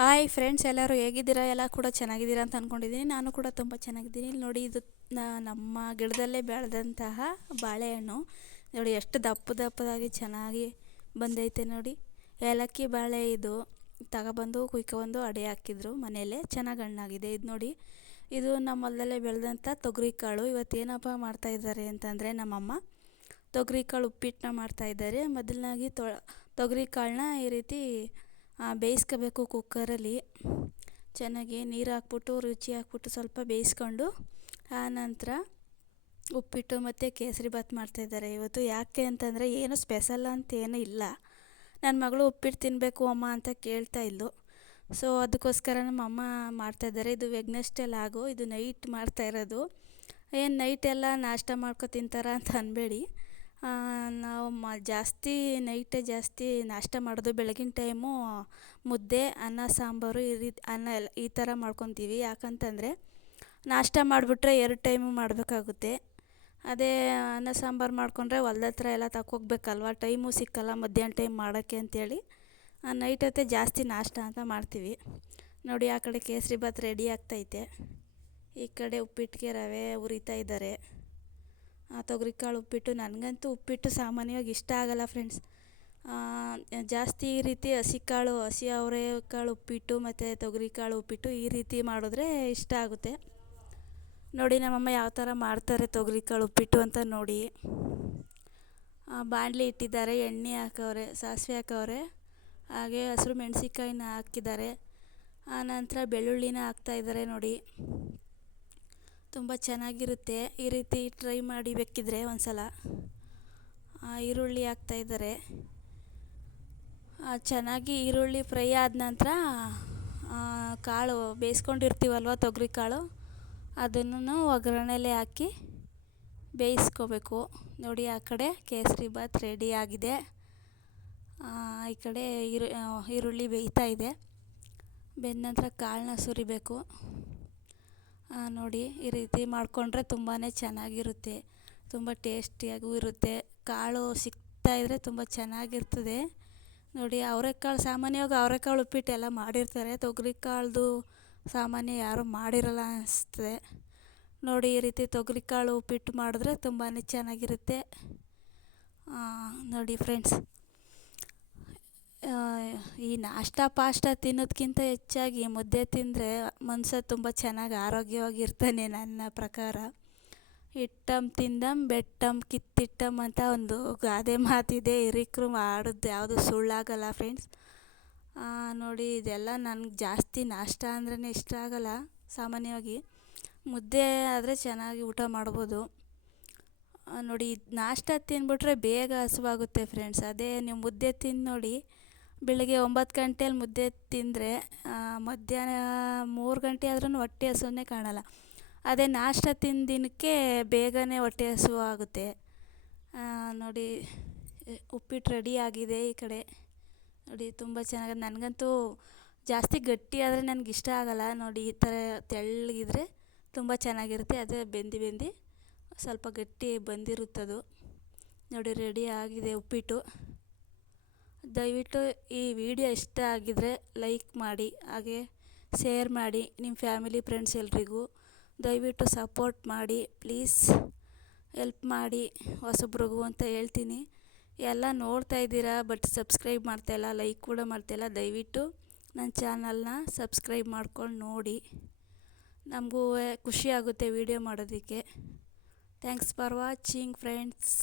Hi friends, ಎಲ್ಲರೂ ಹೇಗಿದ್ದೀರಾ? ಎಲ್ಲ ಕೂಡ ಚೆನ್ನಾಗಿದ್ದೀರಾ ಅಂತ ಅಂದ್ಕೊಂಡಿದ್ದೀನಿ. ನಾನು ಕೂಡ ತುಂಬ ಚೆನ್ನಾಗಿದ್ದೀನಿ. ಇಲ್ಲಿ ನೋಡಿ, ಇದು ನಮ್ಮ ಗಿಡದಲ್ಲೇ ಬೆಳೆದಂತಹ ಬಾಳೆಹಣ್ಣು. ನೋಡಿ ಎಷ್ಟು ದಪ್ಪದಾಗಿ ಚೆನ್ನಾಗಿ ಬಂದೈತೆ ನೋಡಿ. ಏಲಕ್ಕಿ ಬಾಳೆ ಇದು ತಗೊಬಂದು ಕುಯ್ಕೊಬಂದು ಅಡಿ ಹಾಕಿದ್ರು ಮನೆಯಲ್ಲೇ. ಚೆನ್ನಾಗಿ ಹಣ್ಣಾಗಿದೆ ಇದು ನೋಡಿ. ಇದು ನಮ್ಮ ಹೊಲದಲ್ಲೇ ಬೆಳೆದಂಥ ತೊಗರಿಕಾಳು. ಇವತ್ತೇನಪ್ಪ ಮಾಡ್ತಾಯಿದ್ದಾರೆ ಅಂತಂದರೆ, ನಮ್ಮಮ್ಮ ತೊಗರಿಕಾಳು ಉಪ್ಪಿಟ್ಟನ್ನ ಮಾಡ್ತಾಯಿದ್ದಾರೆ. ಮೊದಲನಾಗಿ ತೊಗರಿಕಾಳನ್ನ ಈ ರೀತಿ ಬೇಯಿಸ್ಕೋಬೇಕು ಕುಕ್ಕರಲ್ಲಿ. ಚೆನ್ನಾಗಿ ನೀರು ಹಾಕ್ಬಿಟ್ಟು, ರುಚಿ ಹಾಕ್ಬಿಟ್ಟು ಸ್ವಲ್ಪ ಬೇಯಿಸ್ಕೊಂಡು, ಆನಂತರ ಉಪ್ಪಿಟ್ಟು ಮತ್ತು ಕೇಸರಿಬಾತ್ ಮಾಡ್ತಾಯಿದ್ದಾರೆ ಇವತ್ತು. ಯಾಕೆ ಅಂತಂದರೆ ಏನು ಸ್ಪೆಷಲ್ ಅಂತೇನೂ ಇಲ್ಲ. ನನ್ನ ಮಗಳು ಉಪ್ಪಿಟ್ಟು ತಿನ್ನಬೇಕು ಅಮ್ಮ ಅಂತ ಕೇಳ್ತಾಯಿದ್ಲು. ಸೊ ಅದಕ್ಕೋಸ್ಕರ ನಮ್ಮಮ್ಮ ಮಾಡ್ತಾಯಿದ್ದಾರೆ. ಇದು ವೆಗ್ನೆಸ್ಡೇ ಲಾಗು. ಇದು ನೈಟ್ ಮಾಡ್ತಾಯಿರೋದು. ಏನು ನೈಟೆಲ್ಲ ನಾಷ್ಟ ಮಾಡ್ಕೊ ತಿಂತಾರ ಅಂತ ಅನ್ಬೇಡಿ. ನಾವು ನೈಟೇ ಜಾಸ್ತಿ ನಾಷ್ಟ ಮಾಡೋದು. ಬೆಳಗಿನ ಟೈಮು ಮುದ್ದೆ, ಅನ್ನ, ಸಾಂಬಾರು ಈ ಥರ ಮಾಡ್ಕೊತೀವಿ. ಯಾಕಂತಂದರೆ ನಾಷ್ಟ ಮಾಡಿಬಿಟ್ರೆ 2 ಟೈಮು ಮಾಡಬೇಕಾಗುತ್ತೆ. ಅದೇ ಅನ್ನ ಸಾಂಬಾರು ಮಾಡಿಕೊಂಡ್ರೆ ಹೊಲ್ದ ಹತ್ರ ಎಲ್ಲ ತಗೋಗ್ಬೇಕಲ್ವ, ಟೈಮು ಸಿಕ್ಕಲ್ಲ ಮಧ್ಯಾಹ್ನ ಟೈಮ್ ಮಾಡೋಕ್ಕೆ ಅಂಥೇಳಿ ನೈಟ್ ಹೊತ್ತೇ ಜಾಸ್ತಿ ನಾಷ್ಟ ಅಂತ ಮಾಡ್ತೀವಿ. ನೋಡಿ, ಆ ಕಡೆ ಕೇಸರಿಬಾತ್ ರೆಡಿ ಆಗ್ತೈತೆ. ಈ ಕಡೆ ಉಪ್ಪಿಟ್ಟಿಗೆ ರವೆ ಹುರಿತಾ ಇದ್ದಾರೆ. ತೊಗರಿಕಾಳು ಉಪ್ಪಿಟ್ಟು. ನನಗಂತೂ ಉಪ್ಪಿಟ್ಟು ಸಾಮಾನ್ಯವಾಗಿ ಇಷ್ಟ ಆಗಲ್ಲ ಫ್ರೆಂಡ್ಸ್. ಜಾಸ್ತಿ ಈ ರೀತಿ ಹಸಿ ಅವರೆಕಾಳು ಉಪ್ಪಿಟ್ಟು ಮತ್ತು ತೊಗರಿಕಾಳು ಉಪ್ಪಿಟ್ಟು ಈ ರೀತಿ ಮಾಡಿದ್ರೆ ಇಷ್ಟ ಆಗುತ್ತೆ. ನೋಡಿ ನಮ್ಮಮ್ಮ ಯಾವ ಥರ ಮಾಡ್ತಾರೆ ತೊಗರಿಕಾಳು ಉಪ್ಪಿಟ್ಟು ಅಂತ ನೋಡಿ. ಬಾಣಲಿ ಇಟ್ಟಿದ್ದಾರೆ, ಎಣ್ಣೆ ಹಾಕವ್ರೆ, ಸಾಸಿವೆ ಹಾಕವ್ರೆ, ಹಾಗೆ ಹಸಿರು ಮೆಣಸಿನ್ಕಾಯಿನ ಹಾಕಿದ್ದಾರೆ. ಆನಂತರ ಬೆಳ್ಳುಳ್ಳಿನ ಹಾಕ್ತಾಯಿದ್ದಾರೆ ನೋಡಿ. ತುಂಬ ಚೆನ್ನಾಗಿರುತ್ತೆ. ಈ ರೀತಿ ಟ್ರೈ ಮಾಡಿ ಬೇಕಿದ್ರೆ ಒಂದ್ಸಲ. ಈರುಳ್ಳಿ ಹಾಕ್ತಾಯಿದ್ದಾರೆ. ಚೆನ್ನಾಗಿ ಈರುಳ್ಳಿ ಫ್ರೈ ಆದ ನಂತರ ಕಾಳು ಬೇಯಿಸ್ಕೊಂಡಿರ್ತೀವಲ್ವ ತೊಗರಿಕಾಳು, ಅದನ್ನು ಒಗ್ಗರಣೆಲೆ ಹಾಕಿ ಬೇಯಿಸ್ಕೋಬೇಕು. ನೋಡಿ, ಆ ಕಡೆ ಕೇಸರಿಬಾತ್ ರೆಡಿ ಆಗಿದೆ. ಈ ಕಡೆ ಈರುಳ್ಳಿ ಬೇಯ್ತಾ ಇದೆ. ಬೆಂದ ನಂತರ ಕಾಳನ್ನ ಸುರಿಬೇಕು. ನೋಡಿ, ಈ ರೀತಿ ಮಾಡಿಕೊಂಡ್ರೆ ತುಂಬಾ ಚೆನ್ನಾಗಿರುತ್ತೆ. ತುಂಬ ಟೇಸ್ಟಿಯಾಗೂ ಇರುತ್ತೆ. ಕಾಳು ಸಿಗ್ತಾಯಿದ್ರೆ ತುಂಬ ಚೆನ್ನಾಗಿರ್ತದೆ. ನೋಡಿ, ಸಾಮಾನ್ಯವಾಗಿ ಅವರೆಕಾಳು ಉಪ್ಪಿಟ್ಟು ಎಲ್ಲ ಮಾಡಿರ್ತಾರೆ. ತೊಗರಿಕಾಳ್ದು ಸಾಮಾನ್ಯ ಯಾರೂ ಮಾಡಿರಲ್ಲ ಅನಿಸ್ತದೆ. ನೋಡಿ, ಈ ರೀತಿ ತೊಗರಿಕಾಳು ಉಪ್ಪಿಟ್ಟು ಮಾಡಿದ್ರೆ ತುಂಬಾ ಚೆನ್ನಾಗಿರುತ್ತೆ. ನೋಡಿ ಫ್ರೆಂಡ್ಸ್, ಈ ನಾಷ್ಟ ತಿನ್ನೋದಕ್ಕಿಂತ ಹೆಚ್ಚಾಗಿ ಮುದ್ದೆ ತಿಂದರೆ ಮನುಷ್ಯ ತುಂಬ ಚೆನ್ನಾಗಿ ಆರೋಗ್ಯವಾಗಿರ್ತಾನೆ ನನ್ನ ಪ್ರಕಾರ. ಇಟ್ಟಂ ತಿಂದಂ ಬೆಟ್ಟಂ ಕಿತ್ತಿಟ್ಟಂ ಅಂತ ಒಂದು ಗಾದೆ ಮಾತಿದೆ. ಹಿರಿಕರು ಆಡೋದು ಯಾವುದು ಸುಳ್ಳಾಗಲ್ಲ ಫ್ರೆಂಡ್ಸ್. ನೋಡಿ, ಇದೆಲ್ಲ ನನಗೆ ಜಾಸ್ತಿ ನಾಷ್ಟ ಅಂದ್ರೇ ಇಷ್ಟ ಆಗಲ್ಲ. ಸಾಮಾನ್ಯವಾಗಿ ಮುದ್ದೆ ಆದರೆ ಚೆನ್ನಾಗಿ ಊಟ ಮಾಡ್ಬೋದು. ನೋಡಿ, ನಾಷ್ಟ ತಿಂದ್ಬಿಟ್ರೆ ಬೇಗ ಹಸಿವಾಗುತ್ತೆ ಫ್ರೆಂಡ್ಸ್. ಅದೇ ನೀವು ಮುದ್ದೆ ತಿಂದು ನೋಡಿ, ಬೆಳಗ್ಗೆ 9 ಗಂಟೆಲಿ ಮುದ್ದೆ ತಿಂದರೆ ಮಧ್ಯಾಹ್ನ 3 ಗಂಟೆ ಆದ್ರೂ ಹೊಟ್ಟೆ ಹಸುವನ್ನೇ ಕಾಣಲ್ಲ. ಅದೇ ನಾಷ್ಟ ತಿಂದ ದಿನಕ್ಕೆ ಬೇಗನೆ ಹೊಟ್ಟೆ ಹಸಿವು ಆಗುತ್ತೆ. ನೋಡಿ, ಉಪ್ಪಿಟ್ಟು ರೆಡಿ ಆಗಿದೆ. ಈ ಕಡೆ ನೋಡಿ, ತುಂಬ ಚೆನ್ನಾಗಿ. ನನಗಂತೂ ಜಾಸ್ತಿ ಗಟ್ಟಿ ಆದರೆ ನನಗಿಷ್ಟ ಆಗಲ್ಲ. ನೋಡಿ, ಈ ಥರ ತೆಳ್ಳಗಿದ್ರೆ ತುಂಬ ಚೆನ್ನಾಗಿರುತ್ತೆ. ಅದೇ ಬೆಂದು ಸ್ವಲ್ಪ ಗಟ್ಟಿ ಬಂದಿರುತ್ತದು. ನೋಡಿ, ರೆಡಿ ಆಗಿದೆ ಉಪ್ಪಿಟ್ಟು. ದಯವಿಟ್ಟು ಈ ವಿಡಿಯೋ ಇಷ್ಟ ಆಗಿದರೆ ಲೈಕ್ ಮಾಡಿ, ಹಾಗೆ ಶೇರ್ ಮಾಡಿ ನಿಮ್ಮ ಫ್ಯಾಮಿಲಿ ಫ್ರೆಂಡ್ಸ್ ಎಲ್ರಿಗೂ. ದಯವಿಟ್ಟು ಸಪೋರ್ಟ್ ಮಾಡಿ ಪ್ಲೀಸ್. ಹೆಲ್ಪ್ ಮಾಡಿ ಹೊಸಬ್ರಿಗೂ ಅಂತ ಹೇಳ್ತೀನಿ. ಎಲ್ಲ ನೋಡ್ತಾ ಇದ್ದೀರಾ, ಬಟ್ ಸಬ್ಸ್ಕ್ರೈಬ್ ಮಾಡ್ತಾಯಿಲ್ಲ, ಲೈಕ್ ಕೂಡ ಮಾಡ್ತಾಯಿಲ್ಲ. ದಯವಿಟ್ಟು ನನ್ನ ಚಾನಲ್ನ ಸಬ್ಸ್ಕ್ರೈಬ್ ಮಾಡ್ಕೊಂಡು ನೋಡಿ. ನಮಗೂ ಖುಷಿಯಾಗುತ್ತೆ ವಿಡಿಯೋ ಮಾಡೋದಕ್ಕೆ. Thanks for watching friends.